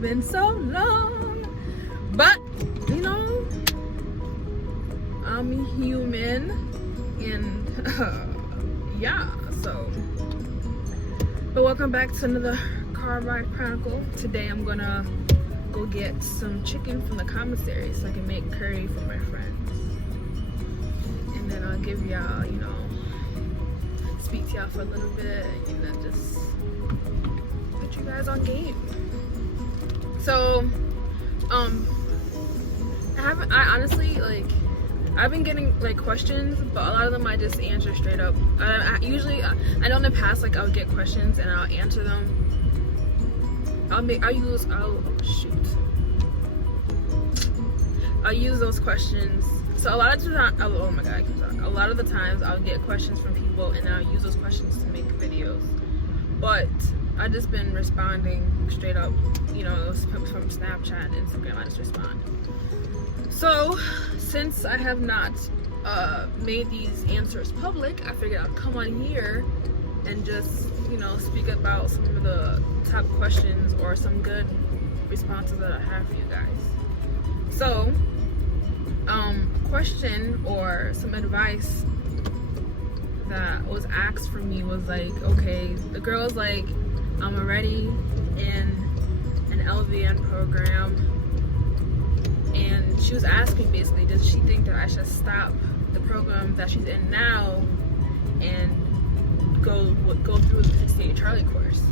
been so long, but you know, I'm human, and yeah, so. But welcome back to another Car Ride Chronicle. Today I'm gonna go get some chicken from the commissary so I can make curry for my friends, and then I'll give y'all, you know, speak to y'all for a little bit, and then just put you guys on game. So I honestly, like, I've been getting like questions, but a lot of them I just answer straight up. I know in the past, like, I'll get questions and I'll answer them. I'll use those questions. So a lot of the time, oh my god, a lot of the times I'll get questions from people and I'll use those questions to make videos. But I've just been responding straight up, you know, from Snapchat and Instagram. I just respond. So since I have not made these answers public, I figured I'd come on here and just, you know, speak about some of the top questions or some good responses that I have for you guys. So a question or some advice that was asked for me was like, okay, the girl was like, I'm already in an LVN program, and she was asking basically, does she think that I should stop the program that she's in now and go through the State Charlie course?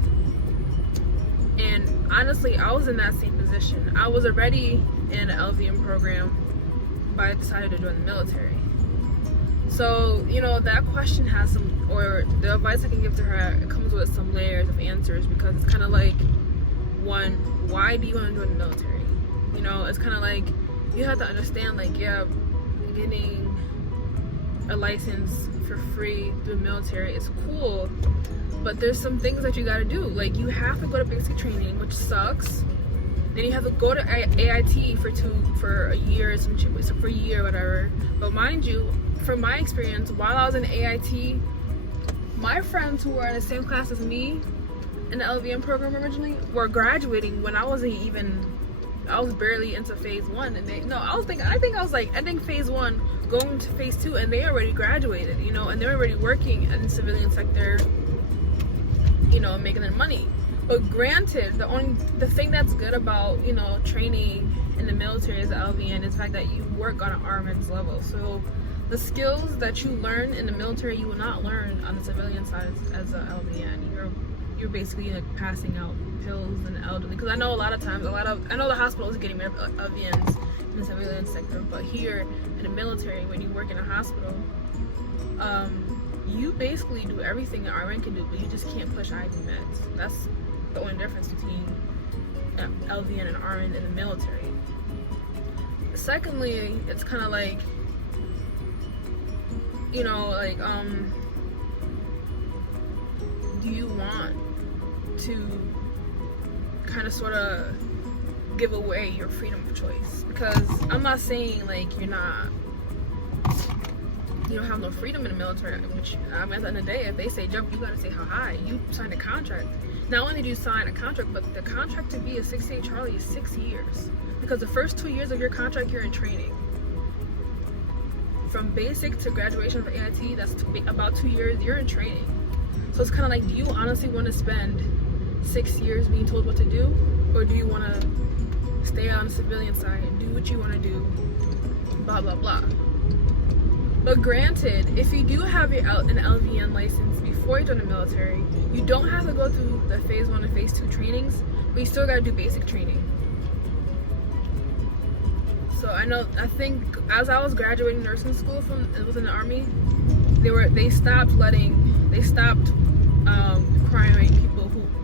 And honestly, I was in that same position. I was already in an LVN program, but I decided to join the military. So, you know, that question has some, or the advice I can give to her, it comes with some layers of answers, because it's kind of like, one, why do you want to join the military? You know, it's kind of like, you have to understand, like, yeah, getting a license for free through the military is cool, but there's some things that you got to do. Like, you have to go to basic training, which sucks. Then you have to go to AIT for a year, for a year, whatever. But mind you, from my experience, while I was in AIT, my friends who were in the same class as me in the LVN program originally were graduating when I was barely into phase one, and I think I was like ending phase one, going to phase two, and they already graduated, you know, and they're already working in the civilian sector, you know, making their money. But granted, the thing that's good about, you know, training in the military as an LVN is the fact that you work on an armaments level. So the skills that you learn in the military, you will not learn on the civilian side as an LVN. You're basically like passing out pills in the elderly. Because I know a lot of times, I know the hospital is getting rid of LVNs in the civilian sector, but here in the military, when you work in a hospital, you basically do everything an RN can do, but you just can't push IV meds. That's the only difference between LVN and RN in the military. Secondly, it's kind of like, you know, like, do you want to kind of sort of give away your freedom of choice? Because I'm not saying like you don't have no freedom in the military, which at the end of the day, if they say jump, you gotta say how high. You signed a contract. Not only do you sign a contract, but the contract to be a 6A Charlie is 6 years, because the first 2 years of your contract you're in training. From basic to graduation of AIT, that's about 2 years you're in training. So it's kind of like, do you honestly want to spend 6 years being told what to do, or do you want to stay on the civilian side and do what you want to do, blah blah blah? But granted, if you do have an LVN license before you join the military, you don't have to go through the phase 1 and phase 2 trainings, but you still got to do basic training. So I think as I was graduating nursing school within the Army, they stopped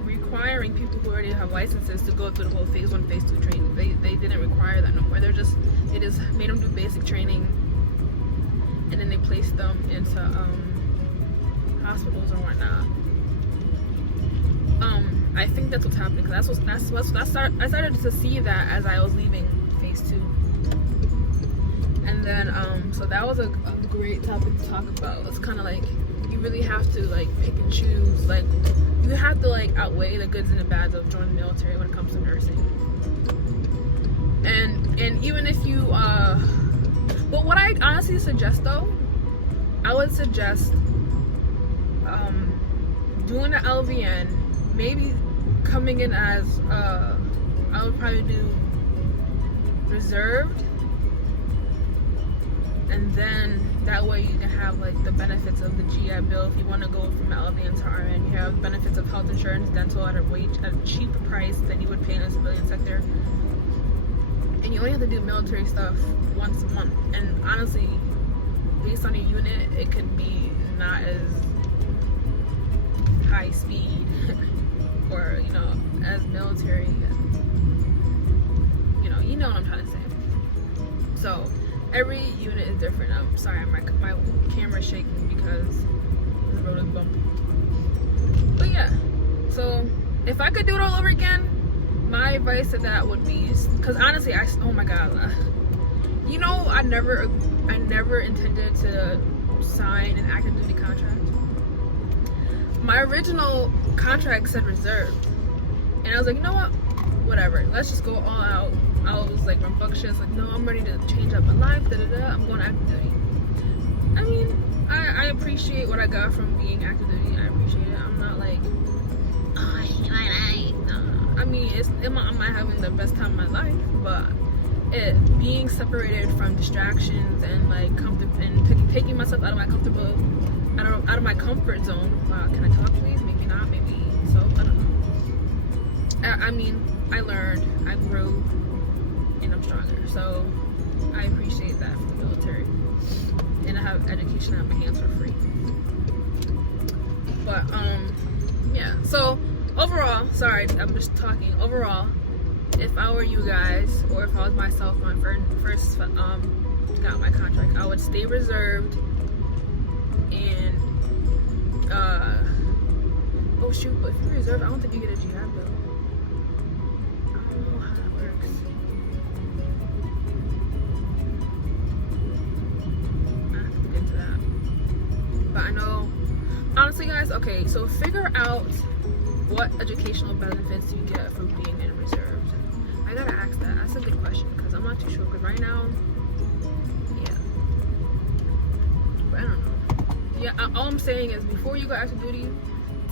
requiring people who already have licenses to go through the whole phase 1, phase 2 training. They didn't require that no more. They just made them do basic training, and then they placed them into hospitals or whatnot. I think that's what's happening, because I started to see that as I was leaving phase 2. And then so that was a great topic to talk about. It's kind of like, you really have to like pick and choose. Like you have to like outweigh the goods and the bads of joining the military when it comes to nursing. And even if you but what I honestly suggest though, I would suggest doing the LVN, maybe coming in as I would probably do reserved, and then that way you can have like the benefits of the GI Bill. If you want to go from the LVN to RN, you have benefits of health insurance, dental at a cheaper price than you would pay in the civilian sector, and you only have to do military stuff once a month. And honestly, based on a unit, it could be not as high speed or as military. You know what I'm trying to say. So every unit is different. I'm sorry, my camera's shaking because the road is bumpy. But yeah, so if I could do it all over again, my advice to that would be, because honestly, oh my god, I never intended to sign an active duty contract. My original contract said reserved, and I was like, you know what, whatever, let's just go all out. I was like rambunctious, like, no, I'm ready to change up my life, I'm going active duty. I mean, I appreciate what I got from being active duty. I appreciate it. I'm not like, oh, I hate my life. No. I mean, I'm not having the best time of my life, but being separated from distractions and like and taking myself out of my comfort zone. Wow, can I talk, please? Maybe not. Maybe so. I don't know. I mean, I learned, I grew, and I'm stronger. So I appreciate that from the military, and I have education at my hands for free. But yeah. So overall, sorry, I'm just talking. Overall, if I were you guys, or if I was myself when I first got my contract, I would stay reserved and oh shoot, but if you're reserved, I don't think you get a GI Bill. I don't know how that works. I have to look into that. But I know, honestly guys, okay, so figure out what educational benefits you get from being in reserved. I gotta ask that. That's a good question, because I'm not too sure. Because right now, yeah, but I don't know. Yeah, all I'm saying is before you go active duty,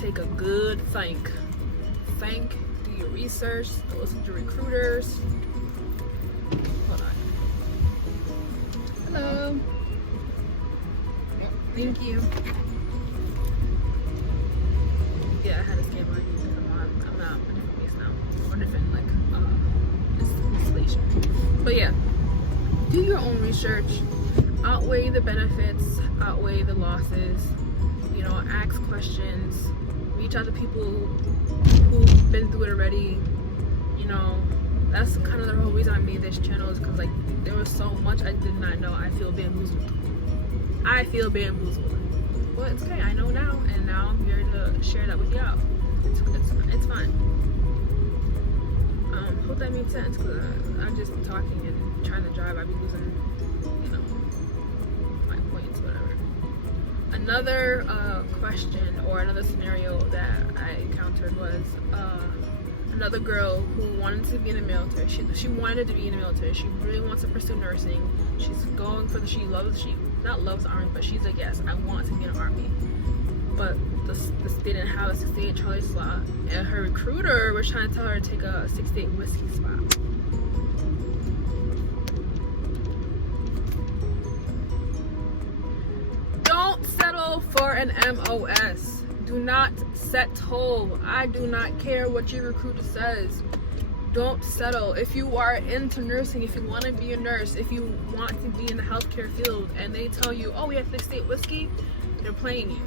take a good think, do your research, listen to recruiters. Hold on. Hello. Thank you. Yeah, I had a scam on you because I'm not a different place now, or different installation. But yeah, do your own research, outweigh the benefits, outweigh the losses. Ask questions, reach out to people who've been through it already. That's kind of the whole reason I made this channel, is because like there was so much I did not know. I feel bamboozled. But it's okay, I know now, and now I'm here to share that with y'all. It's fine. Hope that made sense, because I'm just talking and trying to drive. I'd be losing, my points, whatever. Another question or another scenario that I encountered was another girl who wanted to be in the military. She wanted to be in the military. She really wants to pursue nursing. She's going for she not loves the army, but she's like, yes, I want to be in the army. But they didn't have a 68 Charlie slot, and her recruiter was trying to tell her to take a 68 whiskey spot. Don't settle for an MOS. Do not settle. I do not care what your recruiter says. Don't settle. If you are into nursing, if you want to be a nurse, if you want to be in the healthcare field, and they tell you, oh, we have 68 whiskey, they're playing you.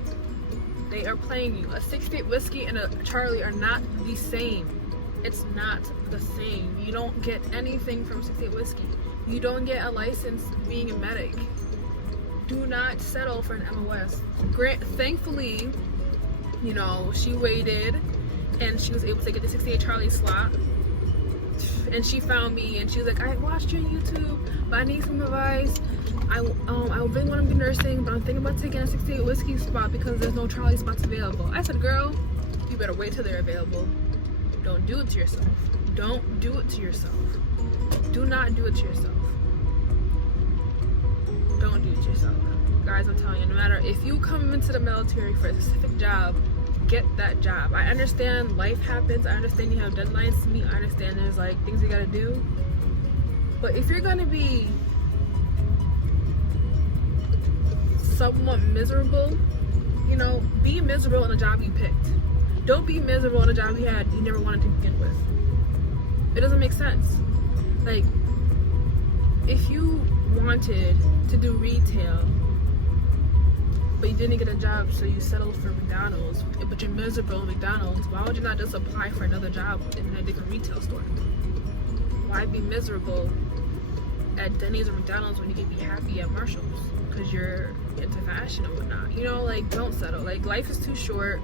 They are playing you. A 68 whiskey and a Charlie are not the same. It's not the same. You don't get anything from 68 whiskey. You don't get a license being a medic. Do not settle for an MOS. Thankfully, she waited and she was able to get the 68 Charlie slot. And she found me and she was like, I watched your YouTube, but I need some advice. I really want to be nursing, but I'm thinking about taking a 68 whiskey spot because there's no Charlie spots available. I said, girl, you better wait till they're available. Don't do it to yourself. Don't do it to yourself. Do not do it to yourself. Don't do it to yourself. Guys, I'm telling you, no matter if you come into the military for a specific job, get that job. I understand life happens. I understand you have deadlines to meet. I understand there's like things you gotta do. But if you're gonna be somewhat miserable, you know, be miserable in the job you picked. Don't be miserable in a job you never wanted to begin with. It doesn't make sense. Like, if you wanted to do retail, but you didn't get a job, so you settled for McDonald's, but you're miserable at McDonald's, why would you not just apply for another job in a different retail store? Why be miserable at Denny's or McDonald's when you can be happy at Marshall's because you're into fashion and whatnot? You know, like, don't settle. Like, life is too short.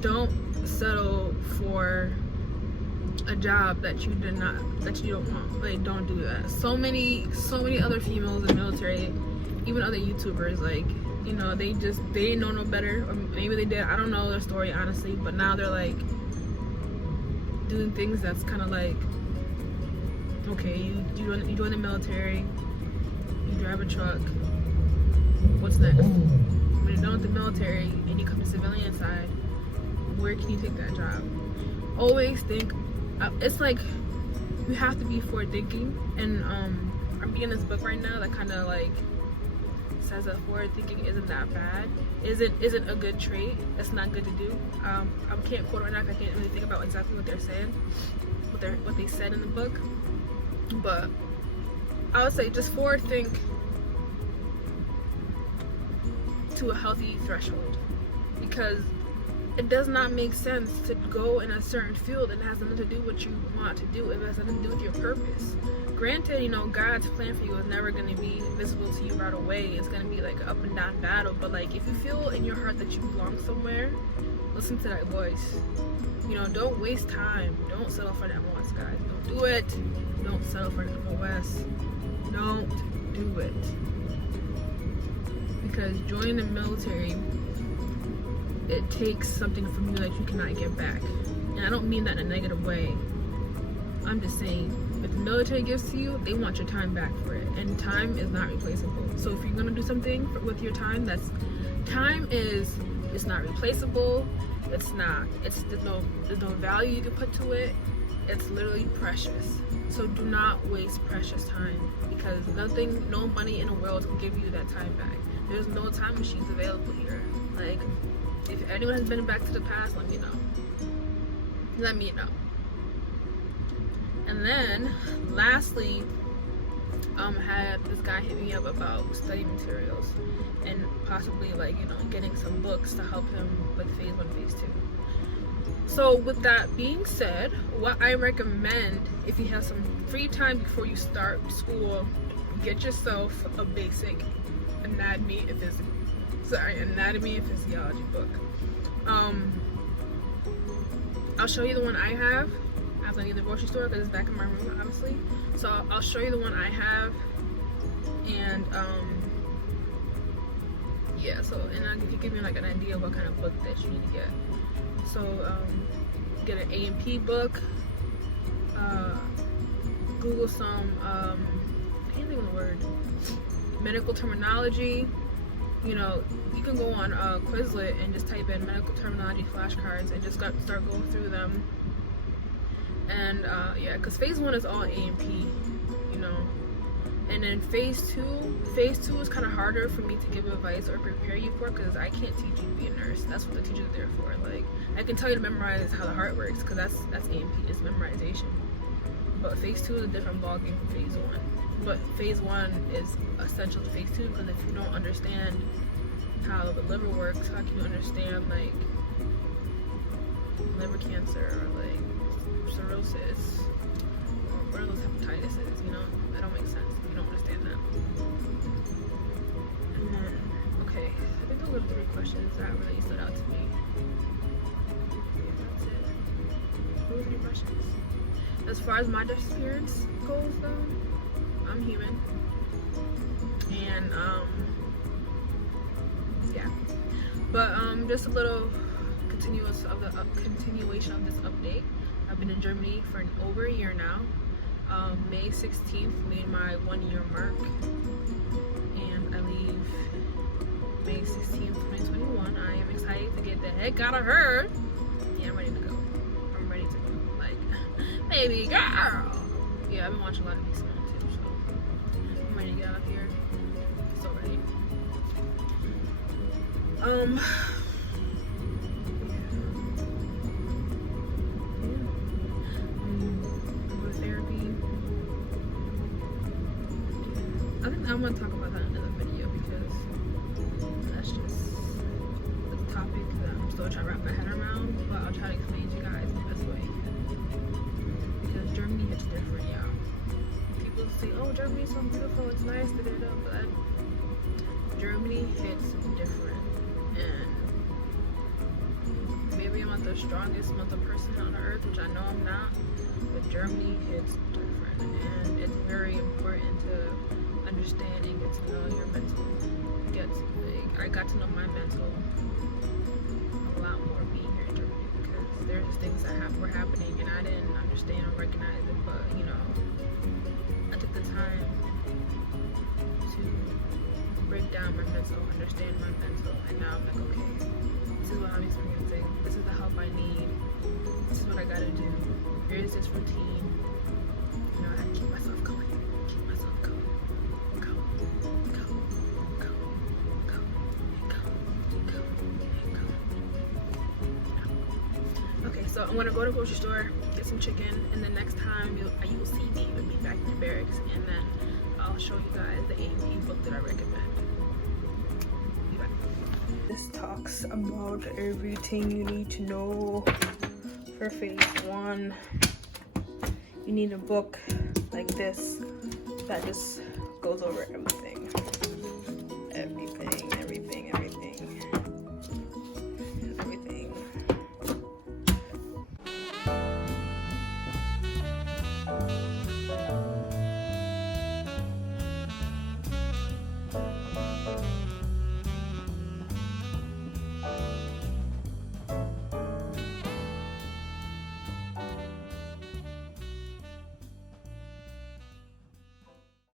Don't settle for a job that you don't want. Like, don't do that. So many other females in the military, even other YouTubers, like, you know, they didn't know no better, or maybe they did. I don't know their story, honestly, but now they're like doing things that's kind of like, okay, you join the military, you drive a truck, what's next? When you're done with the military and you come to civilian side, where can you take that job? Always think, it's like you have to be forward thinking, and I'm reading this book right now that kind of like says that forward thinking isn't that bad, isn't a good trait. It's not good to do. I can't quote right now because I can't really think about exactly what they're saying, what they said in the book, but I would say just forward think to a healthy threshold, because it does not make sense to go in a certain field and it has nothing to do with what you want to do. It has nothing to do with your purpose. Granted, you know, God's plan for you is never going to be visible to you right away. It's going to be like an up and down battle. But like, if you feel in your heart that you belong somewhere, listen to that voice. You know, don't waste time. Don't settle for that MOS, guys. Don't do it. Don't settle for the MOS. Don't do it. Because joining the military, it takes something from you that you cannot get back. And I don't mean that in a negative way. I'm just saying, if the military gives to you, they want your time back for it. And time is not replaceable. So if you're gonna do something with your time, it's not replaceable. There's no value you can put to it. It's literally precious. So do not waste precious time, because no money in the world can give you that time back. There's no time machines available here. Like, if anyone has been back to the past, let me know. Let me know. And then, lastly, had this guy hit me up about study materials and possibly, like, you know, getting some books to help him with phase 1, phase 2. So with that being said, what I recommend, if you have some free time before you start school, get yourself a basic anatomy and physiology book. I'll show you the one I have. I have to leave the grocery store because it's back in my room, obviously. So I'll show you the one I have, and yeah. So and I'll give you like an idea of what kind of book that you need to get. So get an A&P book. Google some I can't think of the word. Medical terminology. You know, you can go on Quizlet and just type in medical terminology flashcards and just start going through them. And yeah, because phase 1 is all A&P, you know. And then phase 2 is kind of harder for me to give advice or prepare you for, because I can't teach you to be a nurse. That's what the teachers are there for. Like, I can tell you to memorize how the heart works, because that's A&P, it's memorization. But phase 2 is a different ballgame from phase 1. But phase 1 is essential to phase 2, because if you don't understand how the liver works, how can you understand like liver cancer or like cirrhosis or one of those hepatitis, you know? That don't make sense if you don't understand that. And then, okay, I think those are 3 questions that really stood out to me. Yeah, that's it. Those are 3 questions. As far as my experience goes though, I'm human. just a little continuation of this update. I've been in Germany for over a year now. May 16th made my 1 year mark, and I leave May 16th, 2021. I am excited to get the heck out of her. Yeah, I'm ready to go. I'm ready to go. Like, baby girl. Yeah, I've been watching a lot of these films too, so I'm ready to get out of here. So ready. I think I'm gonna talk about that in another video because that's just the topic that I'm still trying to wrap my head around, but I'll try to explain to you guys the best way I can. Because Germany hits different, y'all. People say, oh, Germany's so beautiful, it's nice, but Germany hits different. And maybe I'm not the strongest mental person on earth, which I know I'm not, but Germany hits different. And it's very important to understand and get to know your mental. I got to know my mental a lot more being here in Germany, because there's just things that were happening and I didn't understand or recognize it, but you know, I took the time to break down my mental, understand my mental, and now I'm like, okay, this is what I'm experiencing, this is the help I need, this is what I gotta do, here's this routine, you know, I have to keep myself going. So I'm gonna go to the grocery store, get some chicken, and then next time you will see me with me back in the barracks, and then I'll show you guys the AP book that I recommend. Be back. This talks about everything you need to know for phase 1. You need a book like this that just goes over everything. Everything.